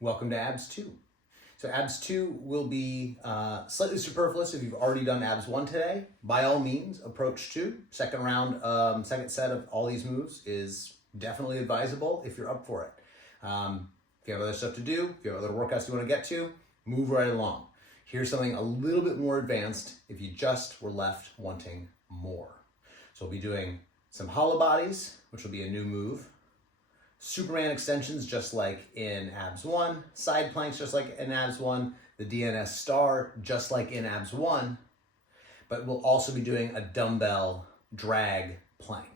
Welcome to abs 2. So abs 2 will be slightly superfluous if you've already done abs 1 today. By all means, approach 2. Second round, second set of all these moves is definitely advisable if you're up for it. If you have other stuff to do, if you have other workouts you want to get to, move right along. Here's something a little bit more advanced if you just were left wanting more. So we'll be doing some hollow bodies, which will be a new move. Superman extensions, just like in abs 1. Side planks, just like in abs 1. The DNS star, just like in abs 1. But we'll also be doing a dumbbell drag plank.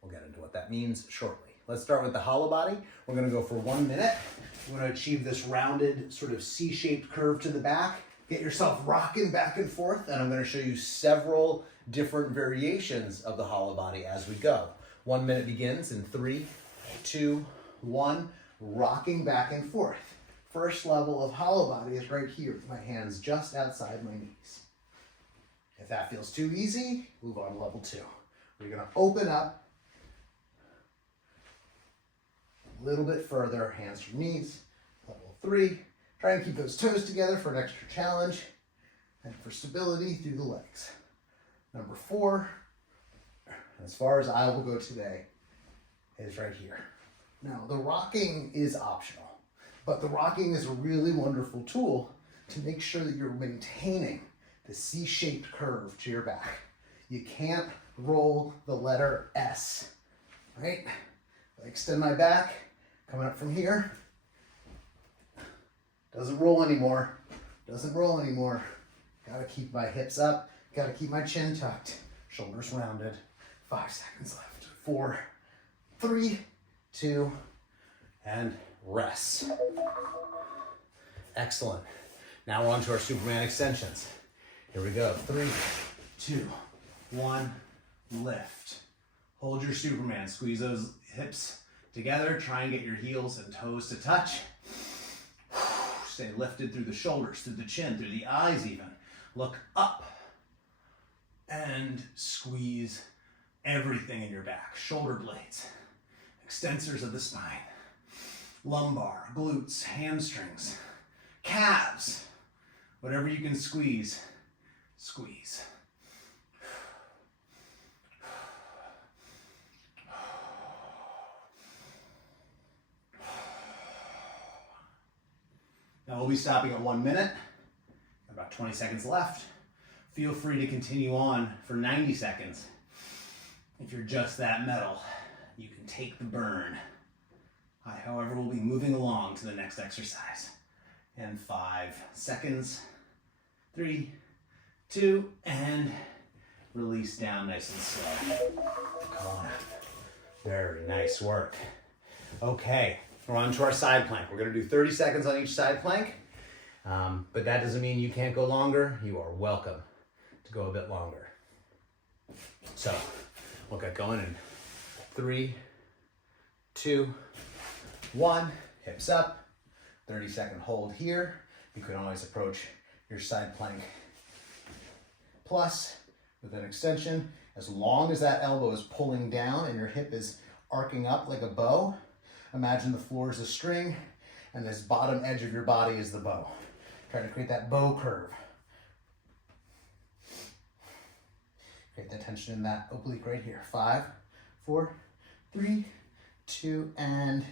We'll get into what that means shortly. Let's start with the hollow body. We're going to go for 1 minute. We're going to achieve this rounded sort of C-shaped curve to the back. Get yourself rocking back and forth, and I'm going to show you several different variations of the hollow body as we go. 1 minute begins in 3, 2, 1, rocking back and forth. First level of hollow body is right here with my hands just outside my knees. If that feels too easy, move on to level 2. We're going to open up a little bit further, hands from knees. Level 3, try and keep those toes together for an extra challenge and for stability through the legs. Number 4, as far as I will go today, is right here. Now, the rocking is optional, but the rocking is a really wonderful tool to make sure that you're maintaining the C-shaped curve to your back. You can't roll the letter S, right? I extend my back, coming up from here. Doesn't roll anymore. Doesn't roll anymore. Gotta keep my hips up. Gotta keep my chin tucked. Shoulders rounded. 5 seconds left. 4, 3, 2, and rest. Excellent. Now we're on to our Superman extensions. Here we go. 3, 2, 1, lift. Hold your Superman. Squeeze those hips together. Try and get your heels and toes to touch. Stay lifted through the shoulders, through the chin, through the eyes even. Look up and squeeze everything in your back. Shoulder blades, extensors of the spine, lumbar, glutes, hamstrings, calves. Whatever you can squeeze, squeeze. Now we'll be stopping at 1 minute, about 20 seconds left. Feel free to continue on for 90 seconds. If you're just that metal, you can take the burn. I, however, will be moving along to the next exercise. And 5 seconds, 3, 2, and release down nice and slow. Come on up. Very nice work. Okay. We're on to our side plank. We're going to do 30 seconds on each side plank, but that doesn't mean you can't go longer. You are welcome to go a bit longer. So we'll get going in 3, 2, 1, hips up, 30-second hold here. You can always approach your side plank plus with an extension. As long as that elbow is pulling down and your hip is arcing up like a bow, imagine the floor is a string and this bottom edge of your body is the bow. Try to create that bow curve. Create that tension in that oblique right here. 5, 4, 3, 2, and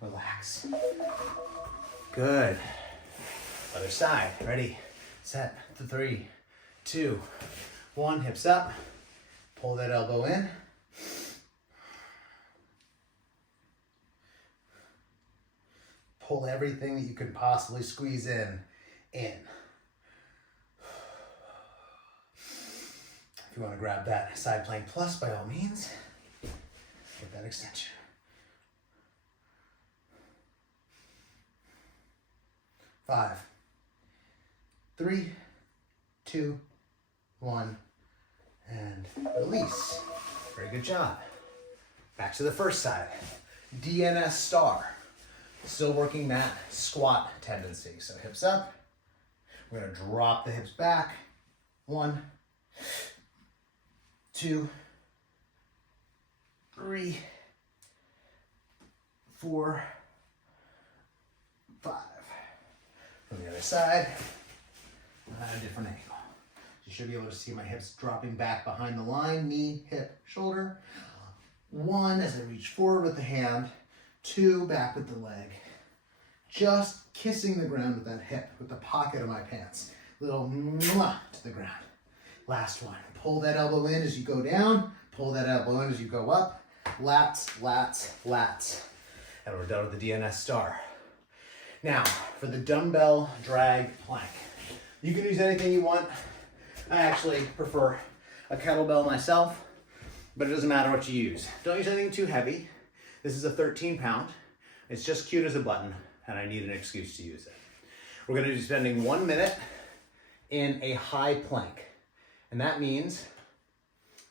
relax. Good. Other side. Ready, set, 3, 2, 1, hips up. Pull that elbow in. Pull everything that you can possibly squeeze in. If you want to grab that side plank plus, by all means, get that extension. 5, 3, 2, 1, and release. Very good job. Back to the first side. DNS star. Still working that squat tendency. So hips up. We're going to drop the hips back. 1, 2, 3, 4, 5. From the other side, at a different angle. You should be able to see my hips dropping back behind the line, knee, hip, shoulder. 1 as I reach forward with the hand, 2 back with the leg. Just kissing the ground with that hip, with the pocket of my pants. Little mwah to the ground. Last one. Pull that elbow in as you go down. Pull that elbow in as you go up. Lats, lats, lats. And we're done with the DNS star. Now, for the dumbbell drag plank. You can use anything you want. I actually prefer a kettlebell myself, but it doesn't matter what you use. Don't use anything too heavy. This is a 13 pound. It's just cute as a button, and I need an excuse to use it. We're gonna be spending 1 minute in a high plank. And that means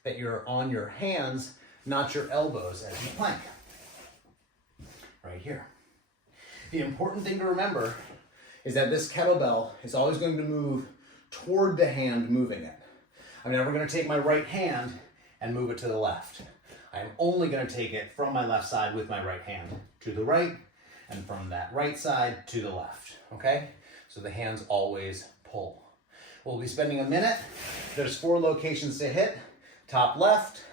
that you're on your hands, not your elbows as you plank. Right here. The important thing to remember is that this kettlebell is always going to move toward the hand moving it. I'm never going to take my right hand and move it to the left. I'm only going to take it from my left side with my right hand to the right, and from that right side to the left, okay? So the hands always pull. We'll be spending a minute. There's 4 locations to hit. Top left,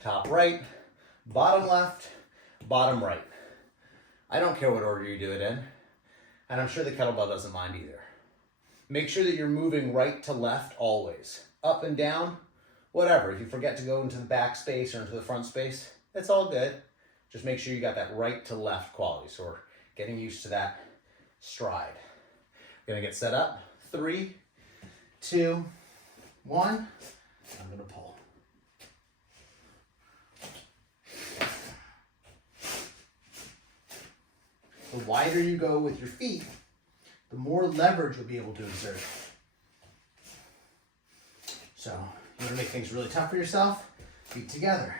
top right, bottom left, bottom right. I don't care what order you do it in, and I'm sure the kettlebell doesn't mind either. Make sure that you're moving right to left always. Up and down, whatever. If you forget to go into the back space or into the front space, that's all good. Just make sure you got that right to left quality. So we're getting used to that stride. We're gonna get set up. 3, 2, 1. I'm gonna pull. The wider you go with your feet, the more leverage you'll be able to exert. So, you want to make things really tough for yourself? Feet together.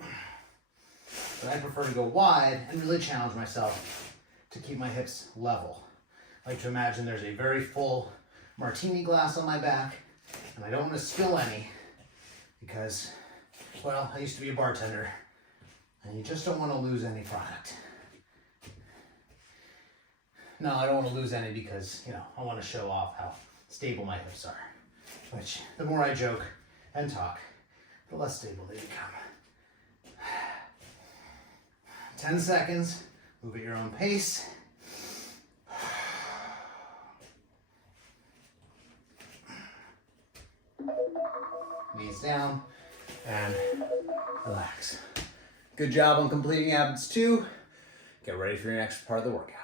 But I prefer to go wide and really challenge myself to keep my hips level. I like to imagine there's a very full martini glass on my back, and I don't want to spill any because, well, I used to be a bartender, and you just don't want to lose any product. No, I don't want to lose any because, I want to show off how stable my hips are. Which, the more I joke and talk, the less stable they become. 10 seconds, move at your own pace. Knees down and relax. Good job on completing abs 2. Get ready for your next part of the workout.